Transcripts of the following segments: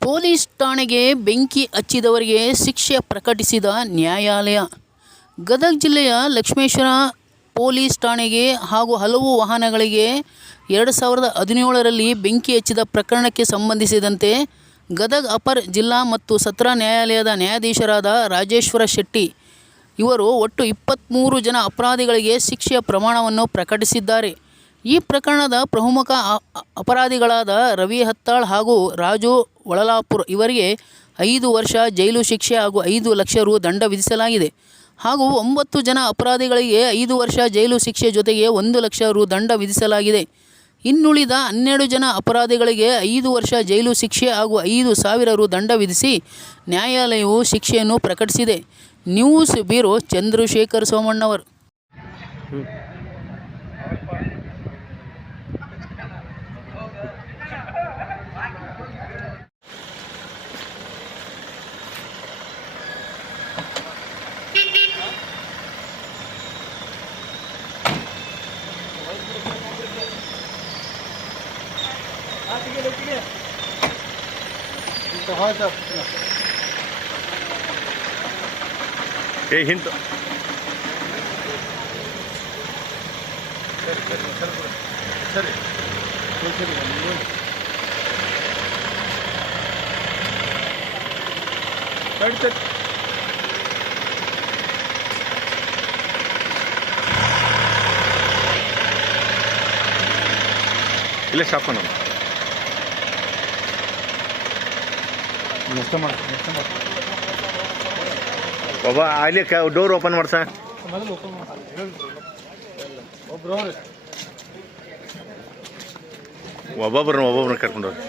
Police ಠಾಣೆಗೆ ಬೆಂಕಿ ಹಚ್ಚಿದವರಿಗೆ ಶಿಕ್ಷೆ ಪ್ರಕಟಿಸಿದ ನ್ಯಾಯಾಲಯ. ಗದಗ ಜಿಲ್ಲೆಯ ಲಕ್ಷ್ಮೇಶ್ವರ ಪೊಲೀಸ್ ಠಾಣೆಗೆ ಹಾಗೂ ಹಲವು ವಾಹನಗಳಿಗೆ ಎರಡು ಸಾವಿರದ ಹದಿನೇಳರಲ್ಲಿ ಬೆಂಕಿ ಹಚ್ಚಿದ ಪ್ರಕರಣಕ್ಕೆ ಸಂಬಂಧಿಸಿದಂತೆ ಗದಗ ಅಪರ್ ಜಿಲ್ಲಾ ಮತ್ತು ಸತ್ರ ನ್ಯಾಯಾಲಯದ ನ್ಯಾಯಾಧೀಶರಾದ ರಾಜೇಶ್ವರ ಶೆಟ್ಟಿ ಇವರು ಒಟ್ಟು ಇಪ್ಪತ್ತ್ಮೂರು ಜನ ಅಪರಾಧಿಗಳಿಗೆ ಶಿಕ್ಷೆಯ ಪ್ರಮಾಣವನ್ನು ಪ್ರಕಟಿಸಿದ್ದಾರೆ. ಈ ಪ್ರಕರಣದ ಪ್ರಮುಖ ಅಪರಾಧಿಗಳಾದ ರವಿ ಹತ್ತಾಳ್ ಹಾಗೂ ರಾಜು ಒಳಲಾಪುರ್ ಇವರಿಗೆ ಐದು ವರ್ಷ ಜೈಲು ಶಿಕ್ಷೆ ಹಾಗೂ ಐದು ಲಕ್ಷ ರು ದಂಡ ವಿಧಿಸಲಾಗಿದೆ. ಹಾಗೂ ಒಂಬತ್ತು ಜನ ಅಪರಾಧಿಗಳಿಗೆ ಐದು ವರ್ಷ ಜೈಲು ಶಿಕ್ಷೆ ಜೊತೆಗೆ ಒಂದು ಲಕ್ಷ ರು ದಂಡ ವಿಧಿಸಲಾಗಿದೆ. ಇನ್ನುಳಿದ ಹನ್ನೆರಡು ಜನ ಅಪರಾಧಿಗಳಿಗೆ ಐದು ವರ್ಷ ಜೈಲು ಶಿಕ್ಷೆ ಹಾಗೂ ಐದು ಸಾವಿರ ರು ದಂಡ ವಿಧಿಸಿ ನ್ಯಾಯಾಲಯವು ಶಿಕ್ಷೆಯನ್ನು ಪ್ರಕಟಿಸಿದೆ. News bureau Chandrashekhar Somannavar. ಏ ಹಿಂಟು ಇಲ್ಲೇ ಮಾಡೋಣ ಒಬ್ಬ ಅಲ್ಲಿ ಕ ಡೋರ್ ಓಪನ್ ಮಾಡ್ಸ? ಒಬ್ಬೊಬ್ರನ್ನ ಒಬ್ಬೊಬ್ರನ್ನ ಕರ್ಕೊಂಡು ಹೋಗಿ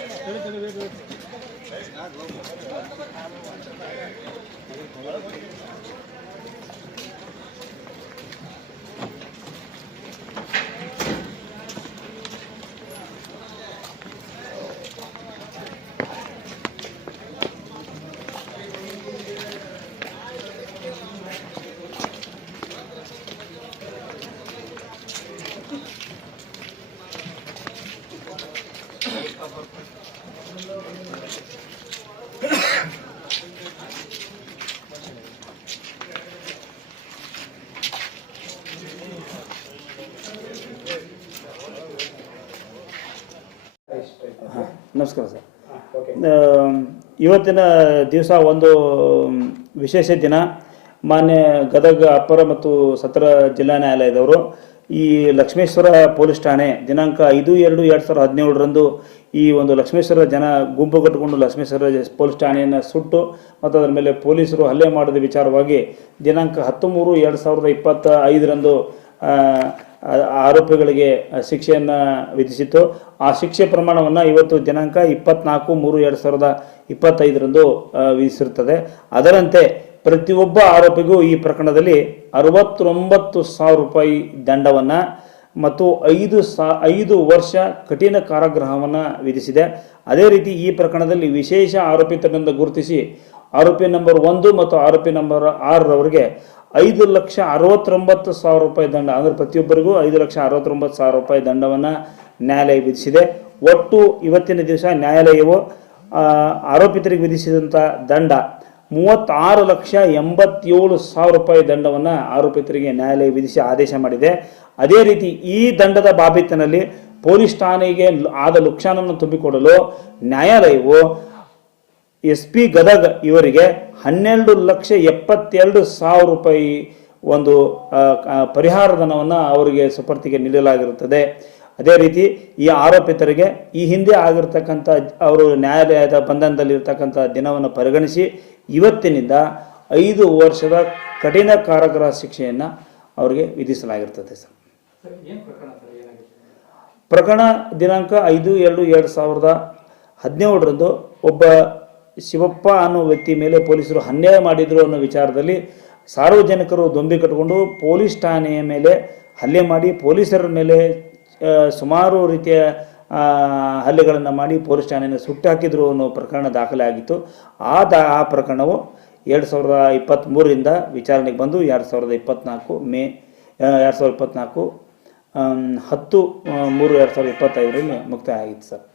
ನಮಸ್ಕಾರ ಸರ್. ಇವತ್ತಿನ ದಿವಸ ಒಂದು ವಿಶೇಷ ದಿನ. ಮಾನ್ಯ ಗದಗ ಅಪ್ಪರ ಮತ್ತು ಸತ್ರ ಜಿಲ್ಲಾ ನ್ಯಾಯಾಲಯದವರು ಈ ಲಕ್ಷ್ಮೇಶ್ವರ ಪೊಲೀಸ್ ಠಾಣೆ ದಿನಾಂಕ ಐದು ಎರಡು ಎರಡು ಸಾವಿರದ ಹದಿನೇಳರಂದು ಈ ಒಂದು ಲಕ್ಷ್ಮೇಶ್ವರ ಜನ ಗುಂಪು ಕಟ್ಟಿಕೊಂಡು ಲಕ್ಷ್ಮೇಶ್ವರ ಪೊಲೀಸ್ ಠಾಣೆಯನ್ನು ಸುಟ್ಟು ಮತ್ತು ಅದರ ಮೇಲೆ ಪೊಲೀಸರು ಹಲ್ಲೆ ಮಾಡಿದ ವಿಚಾರವಾಗಿ ದಿನಾಂಕ ಹತ್ತು ಮೂರು ಎರಡು ಸಾವಿರದ ಇಪ್ಪತ್ತ ಐದರಂದು ಆರೋಪಿಗಳಿಗೆ ಶಿಕ್ಷೆಯನ್ನು ವಿಧಿಸಿತ್ತು. ಆ ಶಿಕ್ಷೆ ಪ್ರಮಾಣವನ್ನು ಇವತ್ತು ದಿನಾಂಕ ಇಪ್ಪತ್ನಾಲ್ಕು ಮೂರು ಎರಡು ಸಾವಿರದ ಇಪ್ಪತ್ತೈದರಂದು ವಿಧಿಸಿರುತ್ತದೆ. ಅದರಂತೆ ಪ್ರತಿಯೊಬ್ಬ ಆರೋಪಿಗೂ ಈ ಪ್ರಕರಣದಲ್ಲಿ ಅರವತ್ತೊಂಬತ್ತು ಸಾವಿರ ರೂಪಾಯಿ ದಂಡವನ್ನು ಮತ್ತು ಐದು ಸಾ, ಐದು ವರ್ಷ ಕಠಿಣ ಕಾರಾಗೃಹವನ್ನು ವಿಧಿಸಿದೆ. ಅದೇ ರೀತಿ ಈ ಪ್ರಕರಣದಲ್ಲಿ ವಿಶೇಷ ಆರೋಪಿತರನ್ನು ಗುರುತಿಸಿ, ಆರೋಪಿ ನಂಬರ್ ಒಂದು ಮತ್ತು ಆರೋಪಿ ನಂಬರ್ ಆರರವರಿಗೆ ಐದು ಲಕ್ಷ ಅರವತ್ತೊಂಬತ್ತು ಸಾವಿರ ರೂಪಾಯಿ ದಂಡ. ಅಂದರೆ ಪ್ರತಿಯೊಬ್ಬರಿಗೂ ಐದು ಲಕ್ಷ ಅರವತ್ತೊಂಬತ್ತು ಸಾವಿರ ರೂಪಾಯಿ ದಂಡವನ್ನು ನ್ಯಾಯಾಲಯ ವಿಧಿಸಿದೆ. ಒಟ್ಟು ಇವತ್ತಿನ ದಿವಸ ನ್ಯಾಯಾಲಯವು ಆರೋಪಿತರಿಗೆ ವಿಧಿಸಿದಂಥ ದಂಡ ಮೂವತ್ತಾರು ಲಕ್ಷ ಎಂಬತ್ತೇಳು ಸಾವಿರ ರೂಪಾಯಿ ದಂಡವನ್ನು ಆರೋಪಿತರಿಗೆ ನ್ಯಾಯಾಲಯ ವಿಧಿಸಿ ಆದೇಶ ಮಾಡಿದೆ. ಅದೇ ರೀತಿ ಈ ದಂಡದ ಬಾಬಿತ್ತಿನಲ್ಲಿ ಪೊಲೀಸ್ ಠಾಣೆಗೆ ಆದ ನುಕ್ಸಾನನ್ನು ತುಂಬಿಕೊಡಲು ನ್ಯಾಯಾಲಯವು ಎಸ್ ಪಿ ಗದಗ ಇವರಿಗೆ ಹನ್ನೆರಡು ಲಕ್ಷ ಎಪ್ಪತ್ತೆರಡು ಸಾವಿರ ರೂಪಾಯಿ ಒಂದು ಪರಿಹಾರ ಧನವನ್ನು ಅವರಿಗೆ ಸುಪರ್ತಿಗೆ ನೀಡಲಾಗಿರುತ್ತದೆ. ಅದೇ ರೀತಿ ಈ ಆರೋಪಿತರಿಗೆ ಈ ಹಿಂದೆ ಆಗಿರ್ತಕ್ಕಂಥ ಅವರು ನ್ಯಾಯಾಲಯದ ಬಂಧನದಲ್ಲಿರ್ತಕ್ಕಂಥ ದಿನವನ್ನು ಪರಿಗಣಿಸಿ ಇವತ್ತಿನಿಂದ ಐದು ವರ್ಷದ ಕಠಿಣ ಕಾರಾಗೃಹ ಶಿಕ್ಷೆಯನ್ನು ಅವರಿಗೆ ವಿಧಿಸಲಾಗಿರ್ತದೆ ಸರ್. ಪ್ರಕರಣ ದಿನಾಂಕ ಐದು ಎರಡು ಎರಡು ಸಾವಿರದ ಹದಿನೇಳರಂದು ಒಬ್ಬ ಶಿವಪ್ಪ ಅನ್ನೋ ವ್ಯಕ್ತಿ ಮೇಲೆ ಪೊಲೀಸರು ಅನ್ಯಾಯ ಮಾಡಿದರು ಅನ್ನೋ ವಿಚಾರದಲ್ಲಿ ಸಾರ್ವಜನಿಕರು ದೊಂಬಿ ಕಟ್ಟಿಕೊಂಡು ಪೊಲೀಸ್ ಠಾಣೆಯ ಮೇಲೆ ಹಲ್ಲೆ ಮಾಡಿ ಪೊಲೀಸರ ಮೇಲೆ ಸುಮಾರು ರೀತಿಯ ಹಲ್ಲೆಗಳನ್ನು ಮಾಡಿ ಪೊಲೀಸ್ ಠಾಣೆಯನ್ನು ಸುಟ್ಟು ಹಾಕಿದ್ರು ಅನ್ನೋ ಪ್ರಕರಣ ದಾಖಲೆ ಆಗಿತ್ತು ಆ ದ, ಆ ಪ್ರಕರಣವು ಎರಡು ಸಾವಿರದ ಇಪ್ಪತ್ತ್ಮೂರರಿಂದ ವಿಚಾರಣೆಗೆ ಬಂದು ಎರಡು ಸಾವಿರದ ಇಪ್ಪತ್ತ್ನಾಲ್ಕು ಮೇ ಎರಡು ಸಾವಿರದ ಇಪ್ಪತ್ತ್ನಾಲ್ಕು ಹತ್ತು ಮೂರು, ಎರಡು ಸಾವಿರದ ಇಪ್ಪತ್ತೈದರಲ್ಲಿ ಮುಕ್ತಾಯ ಆಗಿತ್ತು ಸರ್.